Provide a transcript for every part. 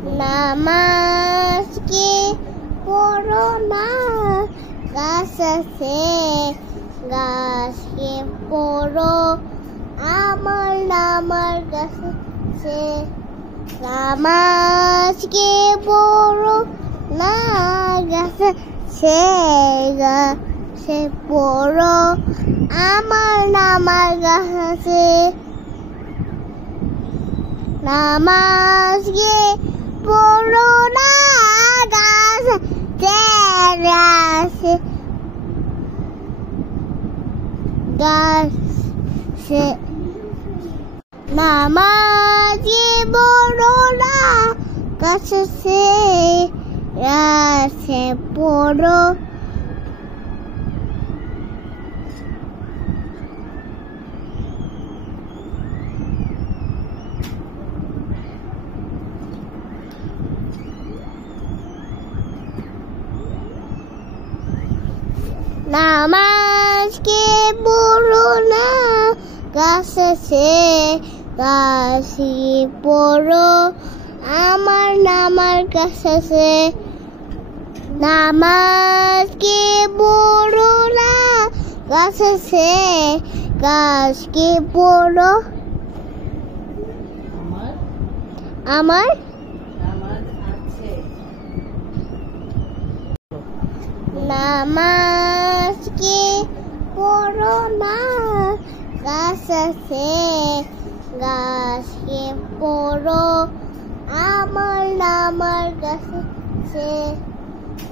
নামাজ কি পড়ো না, গাছ আছে গাছকে পড়ো, আমার নামার গাছ আছে। নামাজ কি পড়ো না, গাছ আছে গাছে পড়ো, আমার নামার গাছ আছে। নামাজ কি পড়ো না, গাছ আছে গাছে। নামাজ কি পড়ো না, গাছ আছে গাছে পড়ো, নামাজ কি পড়ো না, গাছ আছে গাছে পড়ো, আমার নামার গাছ আছে। নামাজ কি পড়ো না, গাছ আছে গাছকে পড়ো, আমার নামাজ কি পড়ো না, গাছ আছে গাছকে পড়ো, আমার নামার গাছ আছে।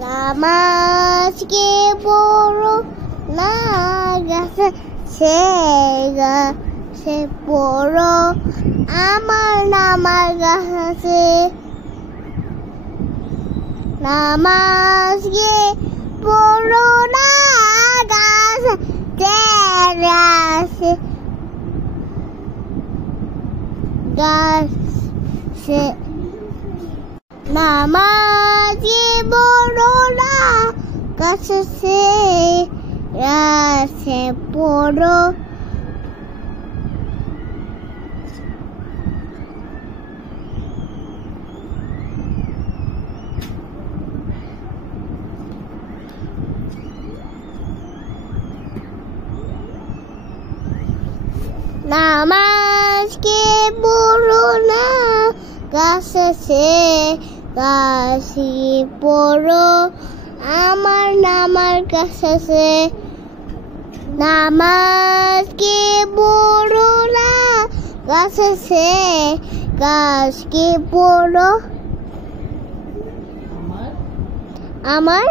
নামাজ কি পড়ো না, গাছ আছে গাছে পড়ো, আমার নামার গাছ আছে। নামাজ কি পড়ো না, গাছ আছে গাছে। নামাজ কি পড়ো না, গাছ আছে গাছে পড়ো, নামাজ কি পড়ো না, গাছ আছে গাছে পড়ো, আমার নামার গাছ আছে। নামাজ কি পড়ো না, গাছ আছে গাছকে পড়ো, আমার